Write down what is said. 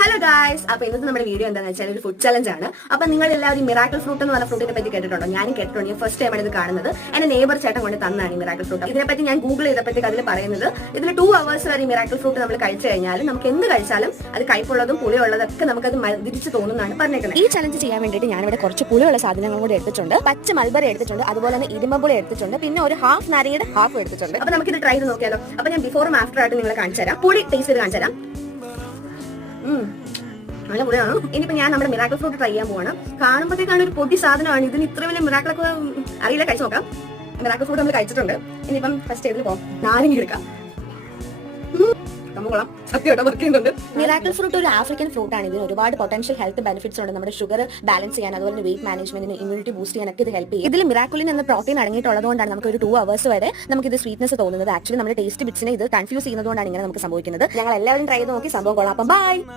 Hello guys, അപ്പൊ ഇന്നത്തെ നമ്മുടെ വീഡിയോ എന്താണെന്ന് വെച്ചാൽ ഒരു ഫുഡ് ചലഞ്ച് ആണ്. അപ്പൊ നിങ്ങൾ എല്ലാവരും മിറാക്കിൾ ഫ്രൂട്ട് എന്ന് പറഞ്ഞ ഫ്രൂട്ടിനെ പറ്റി കേട്ടിട്ടുണ്ടോ? ഞാനും കേട്ടിട്ടുണ്ട്. ഞാൻ ഫസ്റ്റ് ടൈമാണ് ഇത് കാണുന്നത്. എന്റെ നെയ്ബർ ചേട്ടൻ കൊണ്ട് തന്നാണ് ഈ മിറാക്കിൾ ഫ്രൂട്ട്. ഇതിനെപ്പറ്റി ഞാൻ ഗൂഗിൾ ചെയ്തപ്പോഴത്തേക്ക് അതിൽ പറയുന്നത് ഇതിൽ 2 hours വരെ ഈ മിറാക്കിൾ ഫ്രൂട്ട് നമ്മൾ കഴിച്ചു കഴിഞ്ഞാൽ നമുക്ക് എന്ത് കഴിച്ചാലും അത് കയ്പുള്ളതും പുളിയുള്ളതൊക്കെ നമുക്കത് തിരിച്ചു തോന്നുന്നതാണ് പറഞ്ഞേക്കുന്നത്. ഈ ചലഞ്ച് ചെയ്യാൻ വേണ്ടിയിട്ട് ഞാനിവിടെ കുറച്ച് പുളിയുള്ള സാധനങ്ങൾ കൂടി എടുത്തിട്ടുണ്ട്. പച്ച മൽബറി എടുത്തിട്ടുണ്ട്, അതുപോലെ തന്നെ ഇരുമ്പുളി എടുത്തിട്ടുണ്ട്, പിന്നെ ഒരു ഹാഫ് നാരങ്ങയുടെ ഹാഫ് എടുത്തിട്ടുണ്ട്. അപ്പൊ നമുക്കിത് ട്രൈ ചെയ്ത് നോക്കിയാലോ? അപ്പൊ ഞാൻ ബിഫോറും ആഫ്റ്റർ ആയിട്ട് നിങ്ങളെ കാണിച്ചു തരാം. പുളി ടേസ്റ്റ് ചെയ്ത് കാണിച്ചു തരാം. നല്ല പുളിയാണ്. ഇനിയിപ്പോ ഞാൻ നമ്മുടെ മിറാക്കിൾ ഫ്രൂട്ട് ട്രൈ ചെയ്യാൻ പോവാണ്. കാണുമ്പോഴത്തേക്കാണ് ഒരു പൊടി സാധനമാണ്. ഇതിന് ഇത്ര വലിയ മിറാക്കിളൊക്കെ അറിയില്ല. കഴിച്ചു നോക്കാം. മിറാക്കിൾ ഫ്രൂട്ട് നമ്മൾ കഴിച്ചിട്ടുണ്ട്. ഇനിയിപ്പം ഫസ്റ്റ് ടേബിൾ പോകാം. നാരങ്ങ എടുക്കാം. മിറാക്കിൾ ഫ്രൂട്ട് ഒരു ആഫ്രിക്കൻ ഫ്രൂട്ട് ആണ്. ഇതിന് ഒരുപാട് പൊട്ടൻഷ്യൽ ഹെൽത്ത് ബെനിഫിറ്റ്സ് ഉണ്ട്. നമ്മുടെ ഷുഗർ ബാലൻസ് ചെയ്യാൻ, അതുപോലെ വെയിറ്റ് മാനേജ്മെന്റിന്, ഇമ്മ്യൂണിറ്റി ബൂസ്റ്റ് ചെയ്യാനൊക്കെ ഇത് ഹെൽപ്പ് ചെയ്യും. ഇതിൽ മിറാക്കുലിൻ എന്ന പ്രോട്ടീൻ അടങ്ങിയിട്ടുള്ളതുകൊണ്ടാണ് നമുക്ക് ഒരു 2 hours വരെ നമുക്ക് ഇത് സ്വീറ്റ്നസ് തോന്നുന്നത്. ആക്ച്വലി നമ്മുടെ ടേസ്റ്റ് ബിറ്റ്സിനെ ഇത് കൺഫ്യൂസ് ചെയ്യുന്നതുകൊണ്ടാണ് ഇങ്ങനെ നമുക്ക് സംഭവിക്കുന്നത്. ഞങ്ങൾ എല്ലാവരും ട്രൈ ചെയ്ത് നോക്കി. സംഭവം കൊള്ളാം. അപ്പം ബൈ.